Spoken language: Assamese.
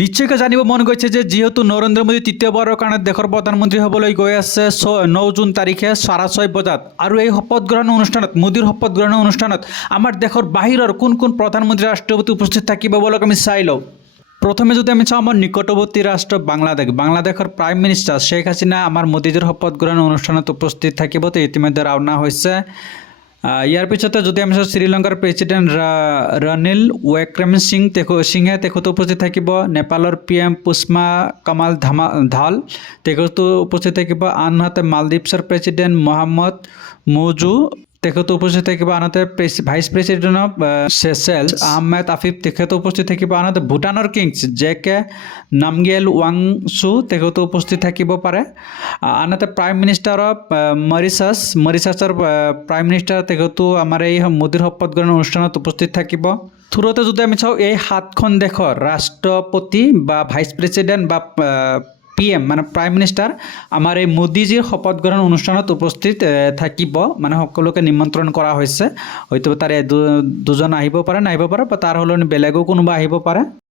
নিশ্চয়কৈ জানিব মন গৈছে যে যিহেতু নৰেন্দ্ৰ মোদী তৃতীয়বাৰৰ কাৰণে দেশৰ প্ৰধানমন্ত্ৰী হ'বলৈ গৈ আছে 9 জুন তাৰিখে 6:30 বজাত আৰু এই শপত গ্ৰহণ অনুষ্ঠানত মোদীৰ শপত গ্ৰহণ অনুষ্ঠানত আমাৰ দেশৰ বাহিৰৰ কোন কোন প্ৰধানমন্ত্ৰী ৰাষ্ট্ৰপতি উপস্থিত থাকিব বলক আমি চাই লওঁ। প্ৰথমে যদি আমি চাওঁ আমাৰ নিকটৱৰ্তী ৰাষ্ট্ৰ বাংলাদেশৰ প্ৰাইম মিনিষ্টাৰ শ্বেখ হাছিনা আমাৰ মোদীজীৰ শপত গ্ৰহণ অনুষ্ঠানত উপস্থিত থাকিব। তো ইতিমধ্যে ৰাওনা হৈছে। ইয়াৰ পিছতে যদি আমি চাওঁ শ্ৰীলংকাৰ প্ৰেছিডেণ্ট ৰানিল ৱিক্ৰমসিংহে তেখেতো উপস্থিত থাকিব। নেপালৰ PM পুষ্মা কামাল ধাল তেখেতো উপস্থিত থাকিব। আনহাতে মালদ্বীপছৰ প্ৰেছিডেণ্ট মহম্মদ মৌজু তেখেতো উপস্থিত থাকিব। আনহাতে vice president of Seychelles Ahmed Afif তেখেতো উপস্থিত থাকিব। আনহাতে ভূটানৰ কিংছ JK নামগিয়েল ৱাংচু তেখেতো উপস্থিত থাকিব পাৰে। আনহাতে প্ৰাইম মিনিষ্টাৰ অফ মৰিচাছৰ প্ৰাইম মিনিষ্টাৰ তেখেতো আমাৰ এই মোদীৰ শপত গ্ৰহণ অনুষ্ঠানত উপস্থিত থাকিব। থ্ৰুতে যদি আমি চাওঁ এই 7খন দেশৰ ৰাষ্ট্ৰপতি বা ভাইচ প্ৰেছিডেণ্ট বা PM মানে প্ৰাইম মিনিষ্টাৰ আমাৰ এই মোদীজীৰ শপত গ্ৰহণ অনুষ্ঠানত উপস্থিত থাকিব। মানে সকলোকে নিমন্ত্ৰণ কৰা হৈছে। হয়তো তাৰে দুজন আহিব পাৰে নাহিব পাৰে বা তাৰ সলনি বেলেগো কোনোবা আহিব পাৰে।